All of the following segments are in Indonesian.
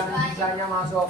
yang sisanya masuk.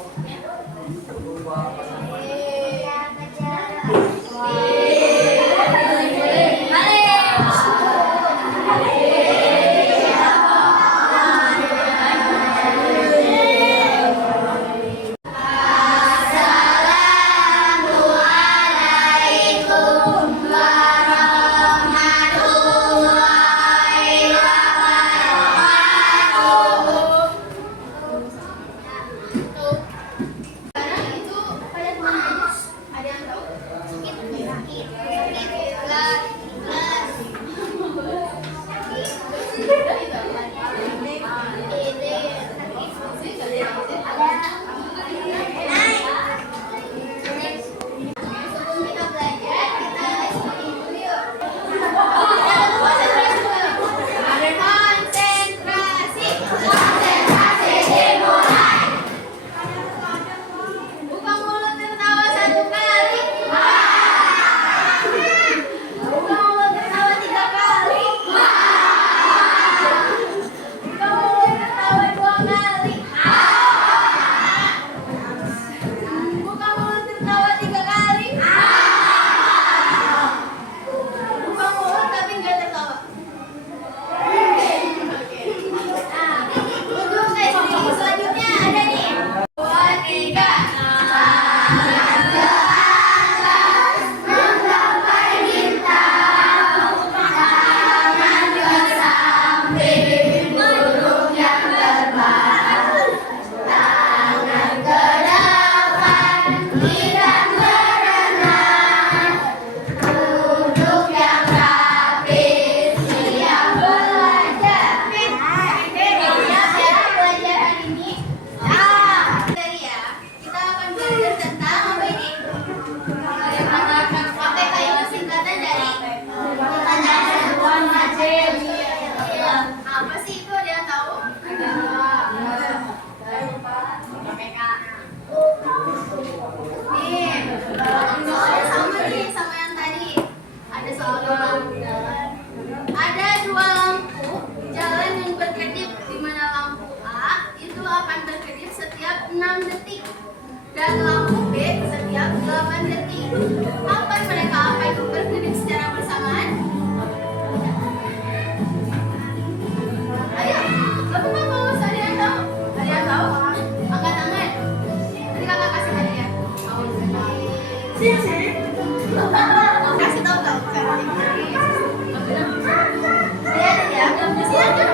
Dan lampu B setiap 8 detik. Kapan mereka akan berkedip secara bersamaan? Ayo, lakukan kalau ada yang tahu. Ada yang tahu? Angkat tangan. Nanti kakak kasih hadiah. Kasih tahu kau. Lihat ya. Silakan.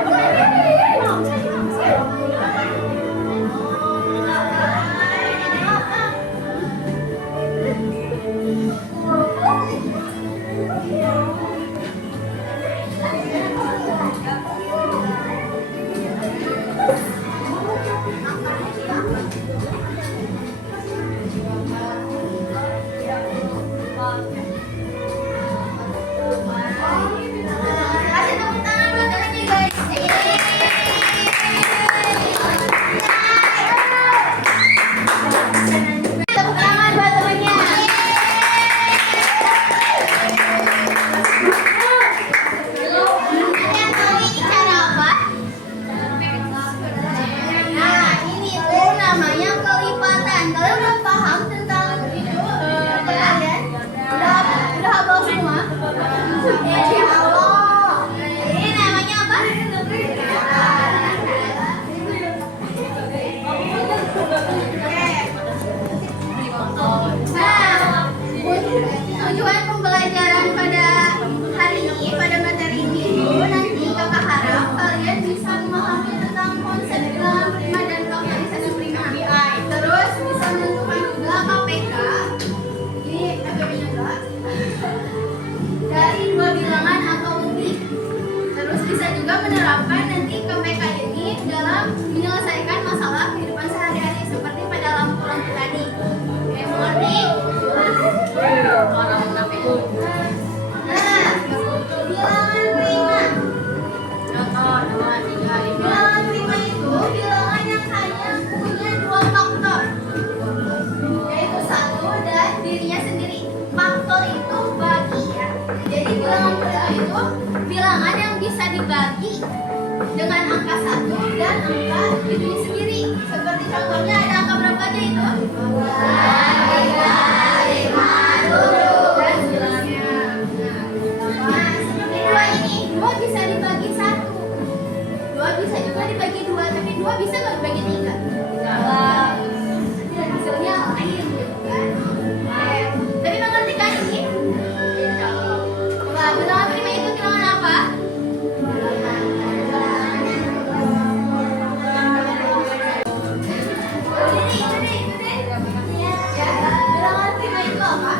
Tujuan pembelajaran pada hari ini, pada materi ini itu nanti kakak harap kalian bisa memahami tentang konsep bilangan prima dan faktorisasi prima. Terus bisa menentukan juga KPK. Ini KPK-nya enggak? Dari dua bilangan atau lebih. Terus bisa juga menerapkan nanti KPK ini dalam menyelesaikan masalah kehidupan sehari-hari seperti pada lampu-lampu tadi. Oke, mengerti? Orang munafik. Nah, bilangan prima. Contoh 2, 3, 5. Bilangan prima itu bilangan yang hanya punya dua faktor, yaitu 1 dan dirinya sendiri. Faktor itu bagi ya. Jadi bilangan prima itu bilangan yang bisa dibagi dengan angka 1 dan angka itunya sendiri. Seperti contohnya ada angka berapa aja itu? 2, 3, 5, 7 dan seterusnya. Nah, seperti 2 ini, 2 bisa dibagi 1. 2 bisa juga dibagi 2, tapi 2 bisa nggak dibagi 3? Dan hasilnya lain gitu kan. Tapi mengerti kan ini? Coba bilangan prima itu bilangan apa? Bilangan prima itu apa?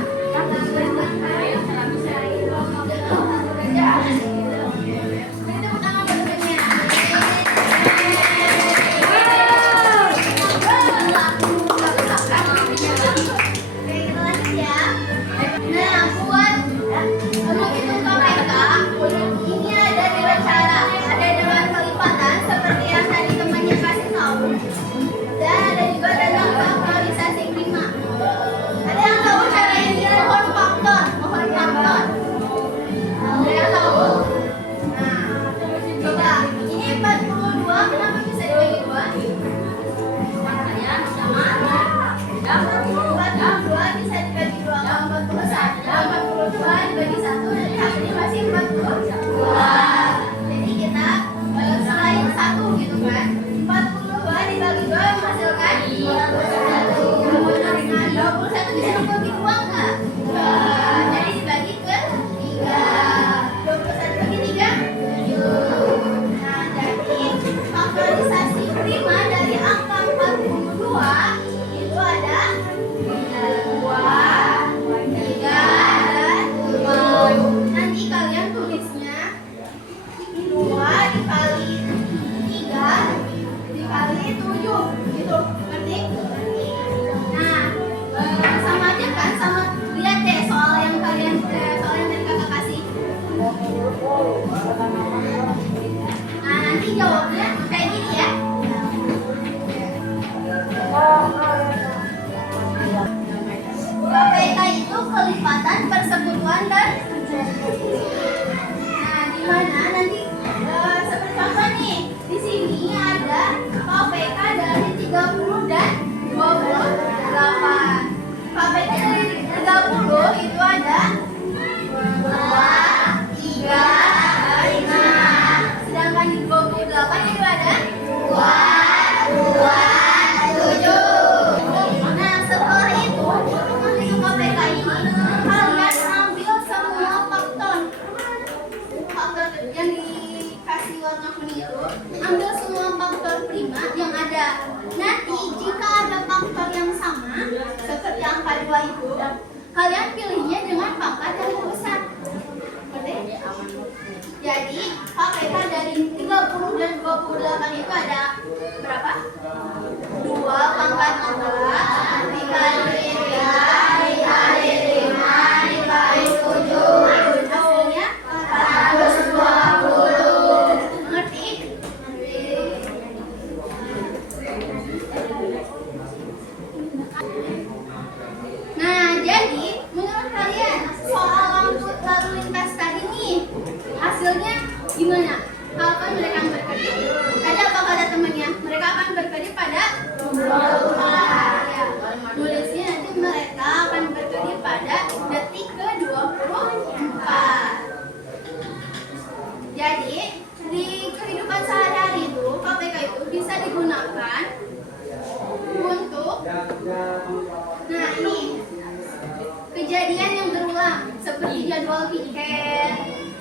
Beri tepuk tangan buat temennya. Oke, kita lanjut ya. Nah, buat menghitung KPK, ini ada 2 cara. Ada dengan kelipatan seperti yang tadi temannya kasih tahu, dan ada juga dengan faktorisasi prima. Ada yang tahu cara ini? Mohon faktor, mohon faktor. Ada yang tahu? Nah, coba ini 42, kenapa bisa dibagi 2? Sama 42 bisa dibagi 2 ke 41. 42 dibagi 1 dan hasilnya masih 42. Jadi kita selain 1 gitu kan. 42 dibagi 2 menghasilkan 21. Nah, 21 bisa dibagi 2 enggak? Jadi dibagi ke 3. 21 bagi 3 7. Nah, jadi faktorisasi prima dari angka 42 itu ada 2, 3, dan 7. Nanti kalian tulisnya 2 dikali 3 dikali 7 gitu, ngerti? Nah, sama aja kan, sama lihat deh soal yang tadi kakak kasih. Nah, nanti jawabnya kayak gini ya. KPK itu kelipatan, persekutuan, dan nah, di mana nanti seperti contoh nih, di sini ada KPK dari 30 dan 28. KPK dari 30 itu ada 2, 3, 5. Sedangkan di 28 itu ada 2, 7. Nah, setelah itu untuk menghitung KPK ini kalian ambil semua faktor yang dikasih warna kuning itu, ambil semua faktor prima yang ada. Nanti jika ada faktor yang sama seperti angka 2 itu, kalian pilihnya dengan pangkat yang lebih besar. Jadi KPK dari 30 dan 28 itu ada berapa? 2 pangkat 4 dikali 3 dikali 5 dikali 7. Hasilnya 420. Ngerti? Nah, jadi menurut kalian soal lampu lalu lintas tadi nih hasilnya gimana? Kapan mereka berkedip? Tadi apa kata temannya? Mereka akan berkedip pada 24. Ya, nulisnya nanti mereka akan berkedip pada detik ke 24. Jadi di kehidupan sehari-hari itu KPK itu bisa digunakan untuk ini kejadian yang berulang seperti jadwal piket.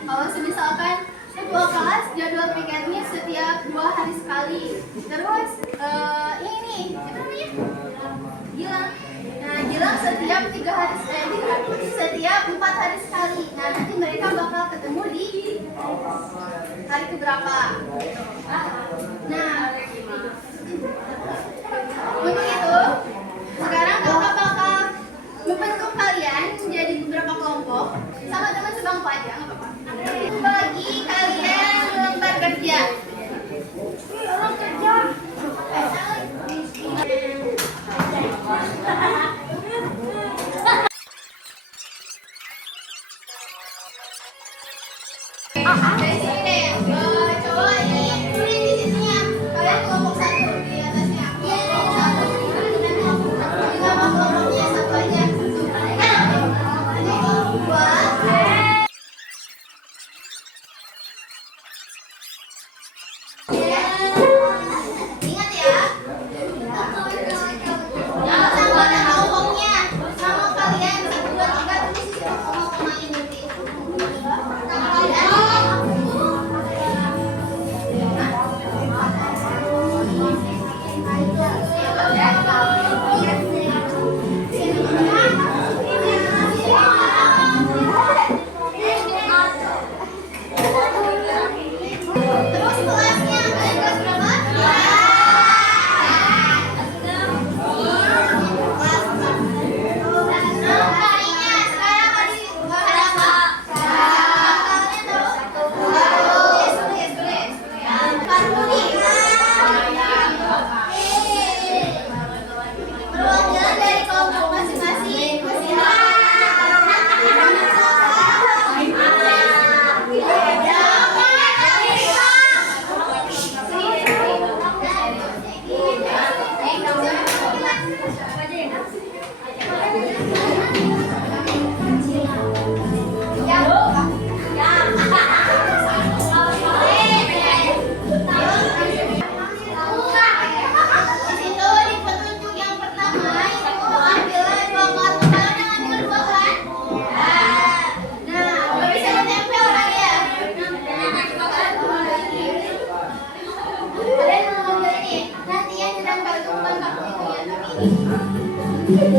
Kalau misalkan sebuah kelas jadwal piketnya setiap 2 hari sekali. Terus ini apa namanya? Gilang. Nah, Gilang setiap 3 hari setiap 4 hari sekali. Nah, nanti mereka bakal ketemu di hari keberapa. Nah, untuk itu sekarang kakak bakal membentuk kalian menjadi beberapa kelompok sama teman sebangku aja, nggak apa-apa. Bagi kalian lembar kerja. Dari sini deh, coba ini Kita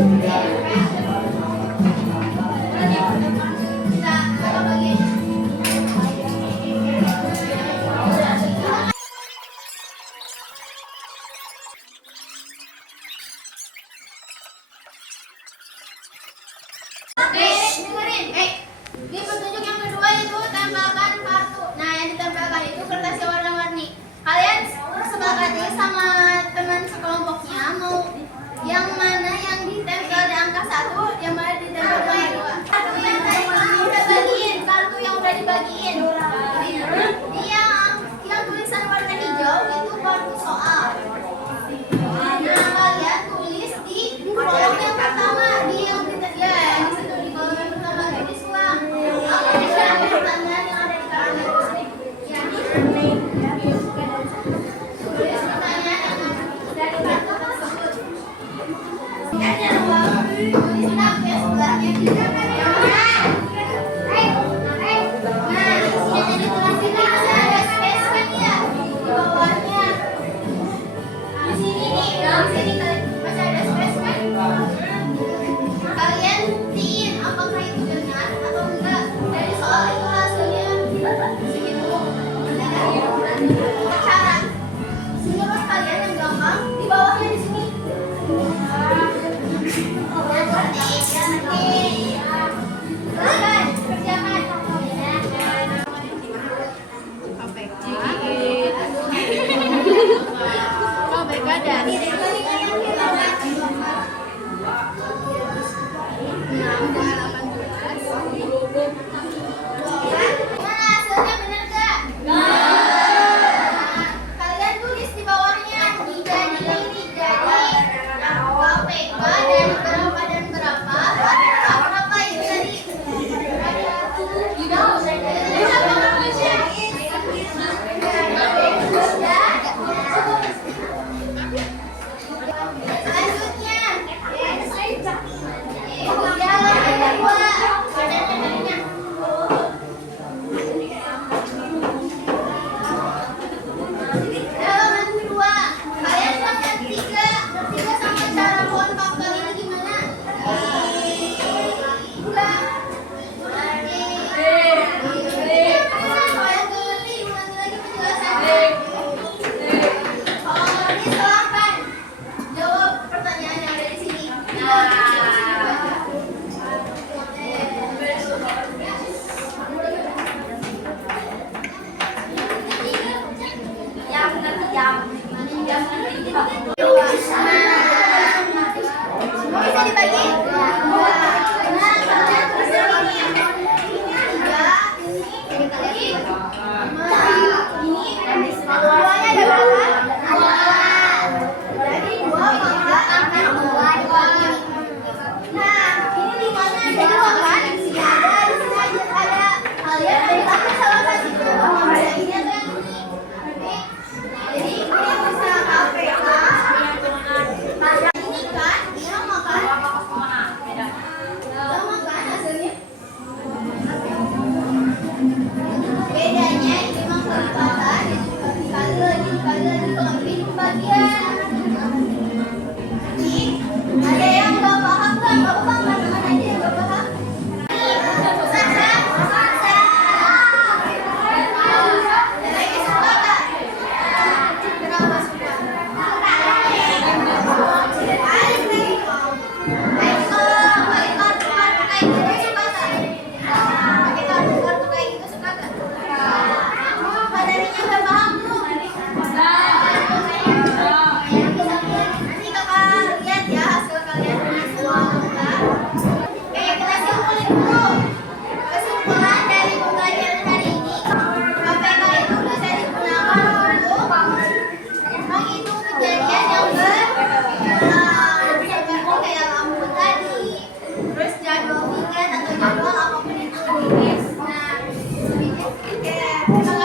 kakak bagi. Oke, dengerin. Di petunjuk yang kedua itu tempelkan kartu. Nah, yang ditempelkan itu kertas yang warna-warni. Kalian sepakati sama teman sekelompoknya mau yang mana yang ditempel di angka 1, yang mana ditempel di angka 2. Kartu yang tadi kamu udah bagiin, kartu yang udah dibagiin. Yang tulisan warna hijau itu kartu soal. Nah, kalian tulis di kolom yang pertama, di yang kita ya, di kolom yang pertama tulis ulang. Apa aja pertanyaan yang ada di kartu itu? Ya, tulis pertanyaan yang dari kartu tersebut. Ya, jangan lupa tulis nama yang sebelahnya. Nah, di sini ditulis ini ada space kan ya di bawahnya. Di sini nih, di sini masih ada space kan? Kalian buktiin apakah itu benar atau enggak. Dari soal itu hasilnya segitu. Cara menurut kalian yang gampang di bawahnya di sini. Silakan kerjakan. KPK dari 6, 18. Mana hasilnya benar gak? Kalian tulis di bawahnya dijadi KPK dari berapa dan berapa. Berapa itu tadi? Selanjutnya, halaman kedua. Kalian sama tiga sama cara pohon faktor ini gimana? Ulang. Kalian ngerti, ulangi lagi penjelasannya. Kalau ngerti silahkan jawab pertanyaan yang ada di sini. Semua bisa dibagi. Nah, kalian tulis ini. 3, ini, 5, ini, duanya ada berapa? 2. Jadi 2 maka angka 2. Nah, ini di mana ada 2 kan? Ada, di sini ada. Kalian ambil salah satu itu. Bisa ini atau yang ini? Jadi ini bisa KPK. Ini kan, sama kan? Sama kan hasilnya? Bedanya ini memang kelipatan, dikali lagi kalau ini pembagian. Ini ada yang nggak paham nggak? Nggak paham kan? Mana aja yang nggak paham? Lagi suka nggak? Berapa suka? Kesimpulan dari pembelajaran hari ini, KPK itu bisa digunakan untuk menghitung kejadian yang seperti kayak lampu tadi, terus jadwal weekend atau jadwal apapun itu. Nah, kayak